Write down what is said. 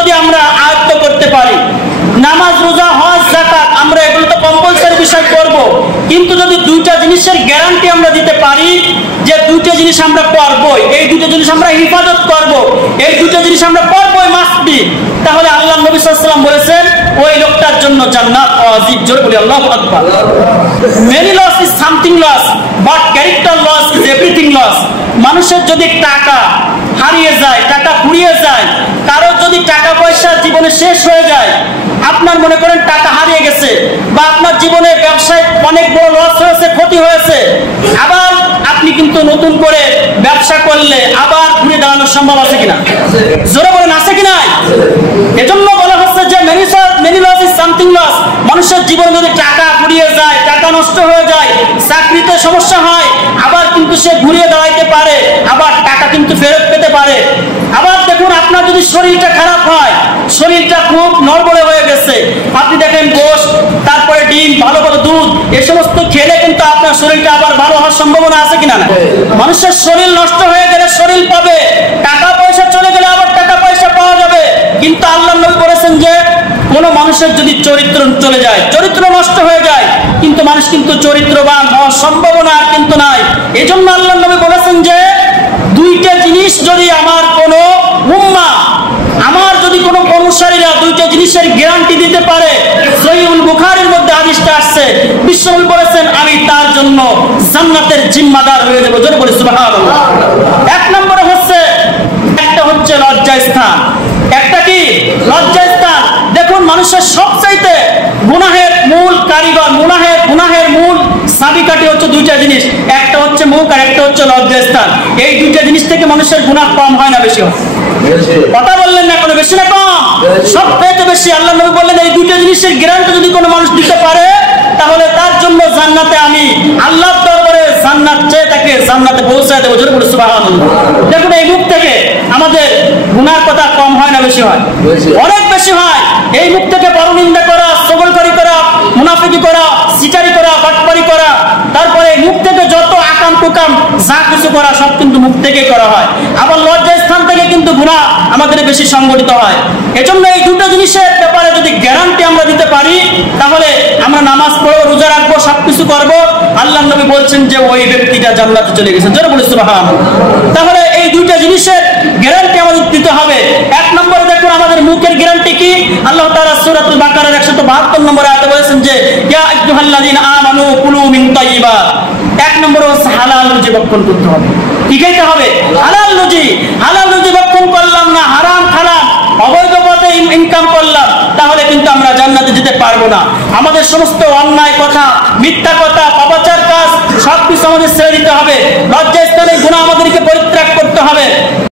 যদি আমরা আয়ত্ত করতে পারি, নামাজ, রোজা, হজ, যাকাত আমরা এগুলো তো কম্পালসারি বিষয় করব, কিন্তু যদি দুইটা জিনিসের গ্যারান্টি আমরা দিতে পারি যে দুইটা জিনিস আমরা করবই, এই দুইটা জিনিস আমরা হিফাজত করব, এই দুইটা জিনিস আমরা করবই মাস্ট বি, তাহলে আল্লাহ নবী সাল্লাল্লাহু আলাইহি ওয়াসাল্লাম বলেছেন ওই লোকটার জন্য জান্নাত ওয়াজিব। জোরে বলি আল্লাহু আকবার। Many loss is something loss, but character loss is everything loss. মানুষের যদি টাকা হারিয়ে যায়, টাকা ফুরিয়ে যায়, কারোর যদি টাকা পয়সা জীবনে শেষ হয়ে যায়, আপনার মনে করেন টাকা হারিয়ে গেছে বা আপনার জীবনে ব্যবসায় অনেক বড় লস হয়েছে, ক্ষতি হয়েছে, আবার আপনি কিন্তু নতুন করে ব্যবসা করলে আবার ঘুরে দাঁড়ানো সম্ভব আছে কিনা? জোরে বলেন আছে কিনা? এজন্য বলা হচ্ছে যে many loss is something loss. মানুষের জীবনে যদি টাকা ফুরিয়ে যায়, টাকা নষ্ট হয়ে যায়, চাকরিতে সমস্যা হয়, আবার কিন্তু সে ঘুরিয়ে দাঁড়াইতে পারে, আবার টাকা কিন্তু ফেরত পেতে পারে। আবার দেখুন আপনার যদি শরীরটা খারাপ হয়, শরীরটা খুব নড়বড়ে হয়ে গেছে, আপনি দেখেন গোশত, তারপরে ডিম, ভালো ভালো দুধ, এ সমস্ত খেলে কিন্তু আপনার শরীরটা আবার ভালো হওয়ার সম্ভাবনা আছে কিনা? না। মানুষের শরীর নষ্ট হয়ে গেলে শরীর পাবে, টাকা পয়সা চলে গেলে আবার টাকা পয়সা পাওয়া যাবে, কিন্তু আল্লাহ নবী বলেছেন যে কোন মানুষের যদি চরিত্র চলে যায়, চরিত্র নষ্ট হয়ে যায়, কিন্তু মানুষ কিন্তু চরিত্রবান হওয়ার সম্ভাবনা কিন্তু নাই। এজন্য আল্লাহ নবী বলেছেন যে দুইটা জিনিস যদি আমার কোন উম্মাহ, আমার যদি কোন অনুসারীরা দুইটা জিনিসের গ্যারান্টি দিতে পারে, সহিহুল বুখারীর মধ্যে হাদিসটা আসছে, বিশ্বনবী বলেছেন আমি তার জন্য জান্নাতের জিম্মাদার হয়ে যাব। জোরে বলি সুবহানাল্লাহ। এক নম্বরে হচ্ছে, একটা হচ্ছে লজ্জাস্থান, একটা কি লজ্জাস্থান। দেখুন মানুষের সবচাইতে গুনাহের মূল কারিগর, গুনাহের মূল চাবিকাঠি হচ্ছে দুইটা জিনিস, একটা হচ্ছে মুখ আর একটা হচ্ছে লজ্জাস্থান। এই দুইটা জিনিস থেকে মানুষের গুনাহ কম হয় না বেশি হয়? কথা বললেন না, কোনো বেশি না কম? সবচাইতে বেশি। আল্লাহ নবী বললেন এই দুইটা জিনিসের গ্যারান্টি যদি কোনো মানুষ দিতে পারে, তাহলে তার জন্য জান্নাতে আমি আল্লাহর দরবারে জান্নাত চেয়ে তাকে জান্নাতে পৌঁছায় দেবো। জোরে বলি সুবহানাল্লাহ। দেখুন এই মুখ থেকে আমাদের গুনার কথা কম হয় না বেশি হয়? অনেক বেশি হয়। এই মুখ থেকে পরনিন্দা করা, চগলখড়ি করা, মুনাফিকি করা, সিটারি করা, বাটপারি করা, তারপরে মুখ থেকে যত আকাম কুকাম যা কিছু করা সব কিন্তু মুখ থেকে করা হয়। আবার লজ্জাস্থান থেকে কিন্তু গুনাহ আমাদের বেশি সংগঠিত হয়। এজন্য এই দুটো জিনিসের ব্যাপারে যদি গ্যারান্টি আমরা দিতে পারি, তাহলে আমরা নামাজ পড়বো, রোজা রাখবো, সবকিছু করবো, আল্লাহ নবী বলছেন যে ওই ব্যক্তিটা জান্নাতে চলে গেছে। জোরে বলি সুবহানাল্লাহ। তাহলে এই দুইটা জিনিসের গ্যারান্টি আমাদের দিতে হবে। এক নম্বরে দেখুন আমাদের মুখের গ্যারান্টি কি? আল্লাহ তাআলা সূরাতুল বাকারার 172 নম্বর আয়াতে বলেছেন যে ইয়া আইয়ুহাল্লাযীনা আমানু কুলু মিন তাইয়্যিবাত। এক নম্বরে হচ্ছে হালাল রুজি ভক্ষণ করতে হবে। কি খেতে হবে? হালাল রুজি। হালাল রুজি ভক্ষণ করলাম না, হারাম খারাপ অবৈধ পথে ইনকাম করলাম, তাহলে কিন্তু আমরা জান্নাতে যেতে পারবো না। আমাদের সমস্ত অন্যায় কথা, মিথ্যা কথা, পাপাচার কাজ সবকিছু আমাদের ছেড়ে দিতে হবে। লজ্জাস্থানের গুনাহ আমাদেরকে পরিত্যাগ করতে হবে।